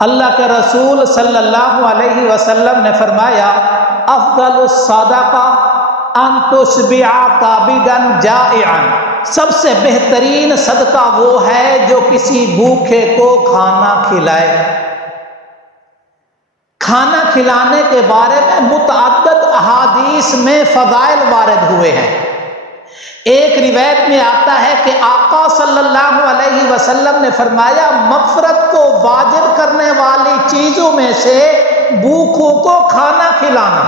اللہ کے رسول صلی اللہ علیہ وسلم نے فرمایا افضل الصدقہ ان تشبع کابدا جائعا، سب سے بہترین صدقہ وہ ہے جو کسی بھوکے کو کھانا کھلائے۔ کھانا کھلانے کے بارے میں متعدد احادیث میں فضائل وارد ہوئے ہیں۔ ایک روایت میں آتا ہے کہ آقا صلی اللہ علیہ وسلم نے فرمایا مغفرت کو واجب کرنے والی چیزوں میں سے بھوکوں کو کھانا کھلانا،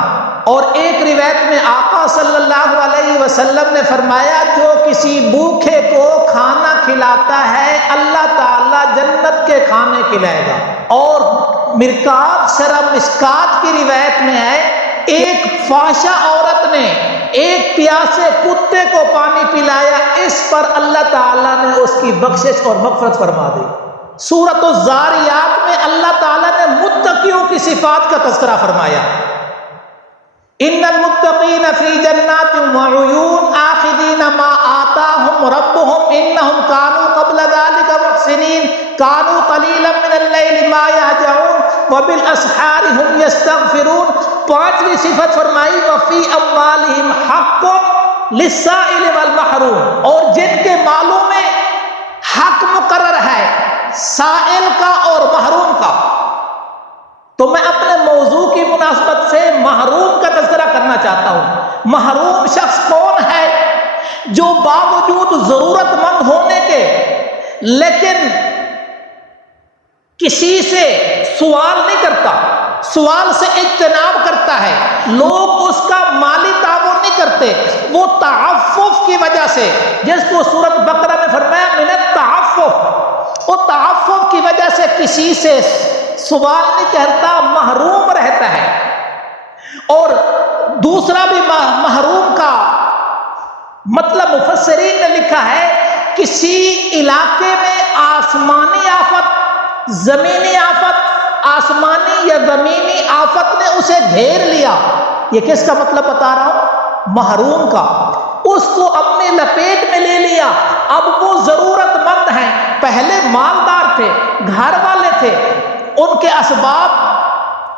اور ایک روایت میں آقا صلی اللہ علیہ وسلم نے فرمایا جو کسی بھوکے کو کھانا کھلاتا ہے اللہ تعالی جنت کے کھانے کھلائے گا۔ اور مرکات شرح مشکات کی روایت میں ہے ایک فحشہ عورت نے ایک پیاسے کتے کو پانی پلایا، اس پر اللہ تعالیٰ نے اس کی بخشش اور مغفرت فرما دی۔ سورۃ الزاریات میں اللہ تعالیٰ نے متقیوں کی صفات کا تذکرہ فرمایا، ان المتقین فی جنات وعیون آخذین ما آتاہم ربہم انہم کانوا قبل ذلک محسنین کانوا قلیلا من اللیل ما یہجعون وبالاسحار ہم یستغفرون۔ پانچویں صفت فرمائی وفی اموالہم حق للسائل والمحروم، اور جن کے مالوں میں حق مقرر ہے سائل کا اور محروم کا۔ تو میں اپنے موضوع کی مناسبت سے محروم کا تذکرہ کرنا چاہتا ہوں۔ محروم شخص کون ہے؟ جو باوجود ضرورت مند ہونے کے لیکن کسی سے سوال نہیں کرتا، سوال سے اجتناب کرتا ہے، لوگ اس کا مالی تعاون نہیں کرتے، وہ تعفف کی وجہ سے، جس کو سورۃ بقرہ میں فرمایا من التعفف، وہ تعفف کی وجہ سے کسی سے سوال نہیں کرتا، محروم رہتا ہے۔ اور دوسرا بھی محروم کا مطلب مفسرین نے لکھا ہے کسی علاقے میں آسمانی آفت، زمینی آفت، آسمانی یا زمینی آفت نے اسے گھیر لیا۔ یہ کس کا مطلب بتا رہا ہوں؟ محروم کا، اس کو اپنے لپیٹ میں لے لیا، اب وہ ضرورت مند ہیں، پہلے مالدار تھے، گھر والے تھے، ان کے اسباب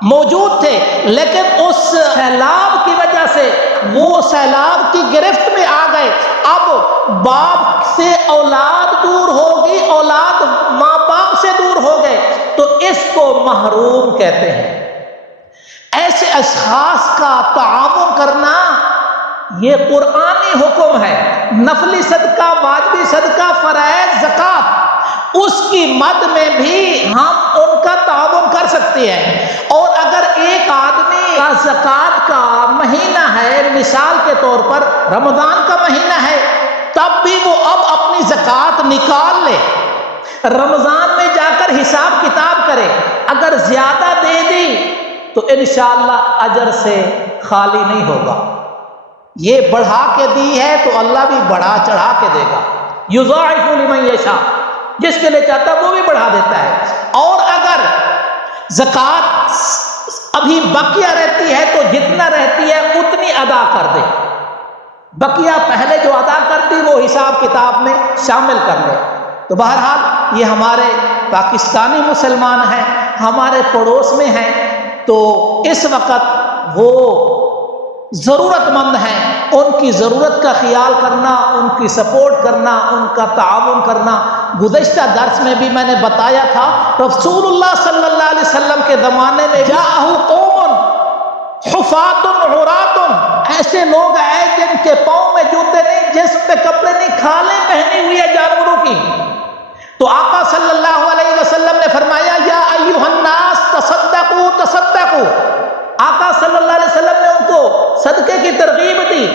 موجود تھے، لیکن اس سیلاب کی وجہ سے وہ سیلاب کی گرفت میں آ گئے، اب باپ سے اولاد دور ہوگی، اولاد ماں باپ سے دور ہو گئے، تو اس کو محروم کہتے ہیں۔ ایسے اشخاص کا تعاون کرنا یہ قرآنی حکم ہے، نفلی صدقہ، واجبی صدقہ، فرائض، زکوٰۃ، اس کی مد میں بھی ہم ان کا تعاون کر سکتے ہیں۔ اور اگر ایک آدمی کا زکوٰۃ کا مہینہ ہے، مثال کے طور پر رمضان کا مہینہ ہے، تب بھی وہ اب اپنی زکوٰۃ نکال لے، رمضان میں جا کر حساب کتاب کرے، اگر زیادہ دے دی تو انشاءاللہ اجر سے خالی نہیں ہوگا۔ یہ بڑھا کے دی ہے تو اللہ بھی بڑھا چڑھا کے دے گا، یضاعف لمن یشاء، جس کے لیے چاہتا ہے وہ بھی بڑھا دیتا ہے۔ اور اگر زکوٰۃ ابھی بقیہ رہتی ہے تو جتنا رہتی ہے اتنی ادا کر دے، بقیہ پہلے جو ادا کر دی وہ حساب کتاب میں شامل کر لے۔ تو بہرحال یہ ہمارے پاکستانی مسلمان ہیں، ہمارے پڑوس میں ہیں، تو اس وقت وہ ضرورت مند ہیں، ان کی ضرورت کا خیال کرنا، ان کی سپورٹ کرنا، ان کا تعاون کرنا۔ گزشتہ درس میں بھی میں نے بتایا تھا رسول اللہ صلی اللہ علیہ وسلم کے زمانے میں جاءہ قوم حفاۃ عراۃ، ایسے لوگ آئے جن کے پاؤں میں جوتے نہیں، جسم پہ کپڑے نہیں، کھالیں پہنی ہوئی ہے جانوروں کی۔ تو آقا صلی اللہ علیہ وسلم نے فرمایا یا ایھا الناس تصدقوا تصدقوا، آقا صلی اللہ علیہ وسلم نے ان کو صدقے کی ترغیب دی۔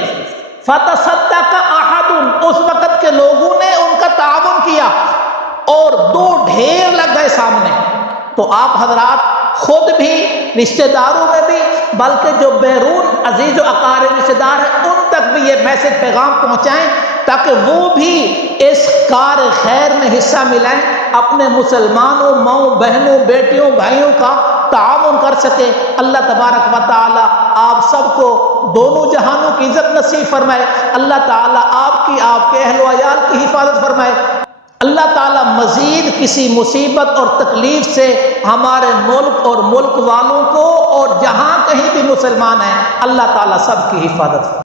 فتصدق احد، اس وقت کے لوگوں نے ان کا تعاون کیا اور دو ڈھیر لگ گئے سامنے۔ تو آپ حضرات خود بھی، رشتہ داروں میں بھی، بلکہ جو بیرون عزیز و اقارب رشتہ دار ہیں ان تک بھی یہ میسج پیغام پہنچائیں تاکہ وہ بھی اس کار خیر میں حصہ ملائیں، اپنے مسلمانوں، ماؤں بہنوں، بیٹیوں، بھائیوں کا تعاون کر سکے۔ اللہ تبارک و تعالی آپ سب کو دونوں جہانوں کی عزت نصیب فرمائے، اللہ تعالی آپ کی، آپ کے اہل و عیال کی حفاظت فرمائے۔ اللہ تعالیٰ مزید کسی مصیبت اور تکلیف سے ہمارے ملک اور ملک والوں کو اور جہاں کہیں بھی مسلمان ہیں اللہ تعالیٰ سب کی حفاظت